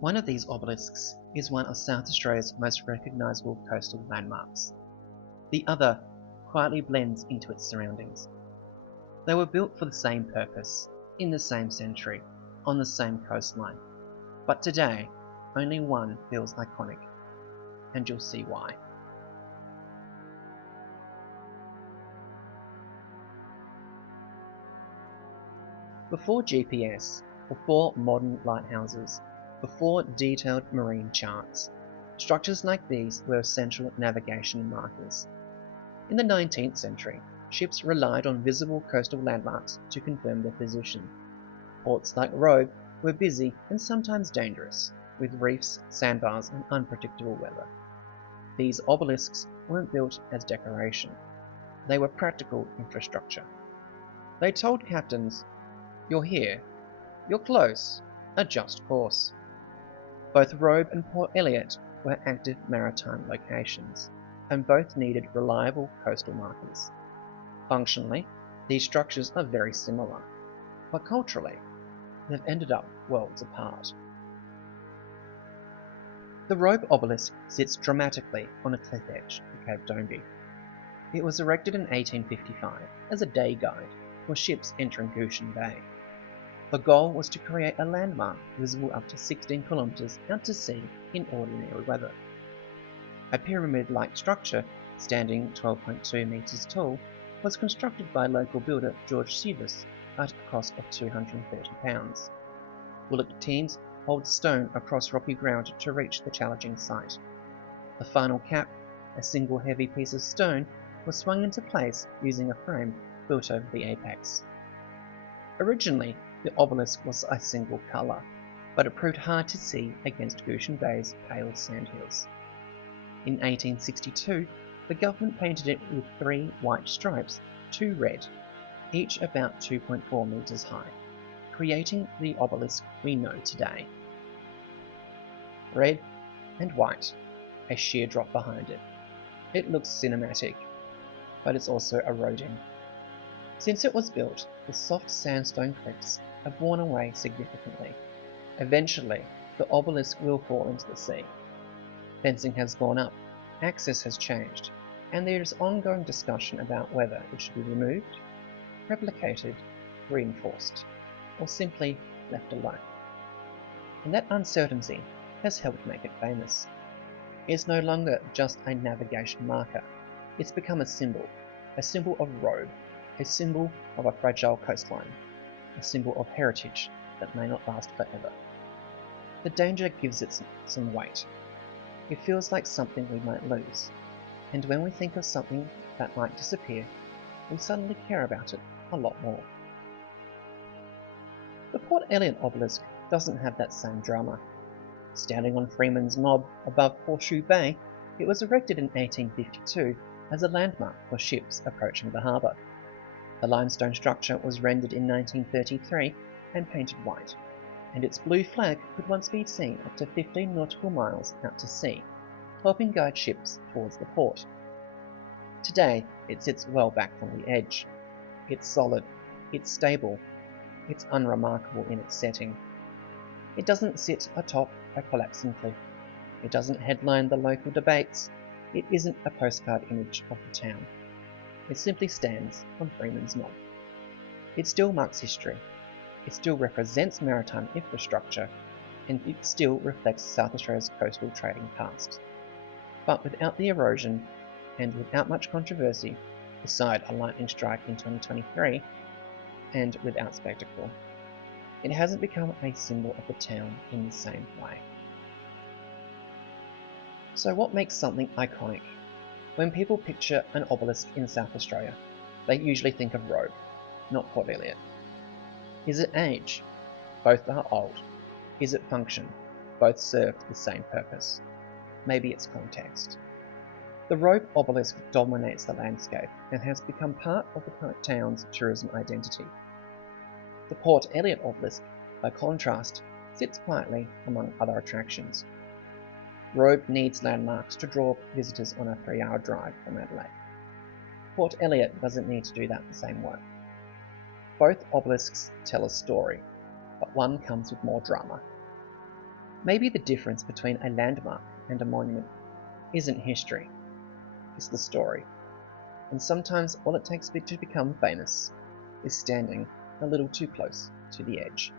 One of these obelisks is one of South Australia's most recognisable coastal landmarks. The other quietly blends into its surroundings. They were built for the same purpose, in the same century, on the same coastline. But today, only one feels iconic, and you'll see why. Before GPS, before modern lighthouses, before detailed marine charts, structures like these were essential navigation markers. In the 19th century, ships relied on visible coastal landmarks to confirm their position. Ports like Robe were busy and sometimes dangerous, with reefs, sandbars, and unpredictable weather. These obelisks weren't built as decoration. They were practical infrastructure. They told captains, "You're here. You're close. Adjust course." Both Robe and Port Elliot were active maritime locations, and both needed reliable coastal markers. Functionally, these structures are very similar, but culturally, they've ended up worlds apart. The Robe Obelisk sits dramatically on a cliff edge of Cape Dombey. It was erected in 1855 as a day guide for ships entering Goshen Bay. The goal was to create a landmark visible up to 16 kilometres out to sea in ordinary weather. A pyramid-like structure, standing 12.2 metres tall, was constructed by local builder George Sivas at a cost of £230. Willock teams hauled stone across rocky ground to reach the challenging site. The final cap, a single heavy piece of stone, was swung into place using a frame built over the apex. Originally, the obelisk was a single colour, but it proved hard to see against Goshen Bay's pale sandhills. In 1862, the government painted it with 3 white stripes, 2 red, each about 2.4 metres high, creating the obelisk we know today. Red and white, a sheer drop behind it. It looks cinematic, but it's also eroding. Since it was built, the soft sandstone cliffs have worn away significantly. Eventually, the obelisk will fall into the sea. Fencing has gone up, access has changed, and there is ongoing discussion about whether it should be removed, replicated, reinforced, or simply left alone. And that uncertainty has helped make it famous. It's no longer just a navigation marker. It's become a symbol of Robe, a symbol of a fragile coastline, a symbol of heritage that may not last forever. The danger gives it some weight. It feels like something we might lose, and when we think of something that might disappear, we suddenly care about it a lot more. The Port Elliot Obelisk doesn't have that same drama. Standing on Freeman's Knob above Horseshoe Bay, it was erected in 1852 as a landmark for ships approaching the harbour. The limestone structure was rendered in 1933 and painted white, and its blue flag could once be seen up to 15 nautical miles out to sea, helping guide ships towards the port. Today, it sits well back from the edge. It's solid, it's stable, it's unremarkable in its setting. It doesn't sit atop a collapsing cliff. It doesn't headline the local debates. It isn't a postcard image of the town. It simply stands on Freeman's Knob. It still marks history. It still represents maritime infrastructure, and it still reflects South Australia's coastal trading past. But without the erosion, and without much controversy, beside a lightning strike in 2023, and without spectacle, it hasn't become a symbol of the town in the same way. So what makes something iconic? When people picture an obelisk in South Australia, they usually think of Robe, not Port Elliot. Is it age? Both are old. Is it function? Both serve the same purpose. Maybe it's context. The Robe Obelisk dominates the landscape and has become part of the town's tourism identity. The Port Elliot Obelisk, by contrast, sits quietly among other attractions. Robe needs landmarks to draw visitors on a 3-hour drive from Adelaide. Port Elliot doesn't need to do that the same way. Both obelisks tell a story, but one comes with more drama. Maybe the difference between a landmark and a monument isn't history, it's the story. And sometimes all it takes to become famous is standing a little too close to the edge.